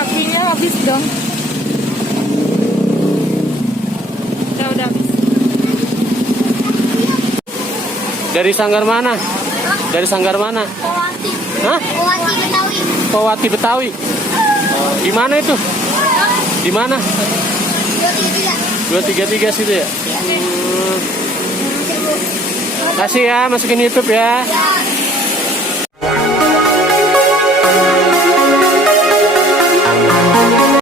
Apinya habis dong. Udah habis. Dari sanggar mana? Dari sanggar mana? Powati. Hah? Powati Betawi. Powati Betawi. Di mana itu? Di mana? 233. 233 situ ya. Kasih ya, masukin YouTube ya.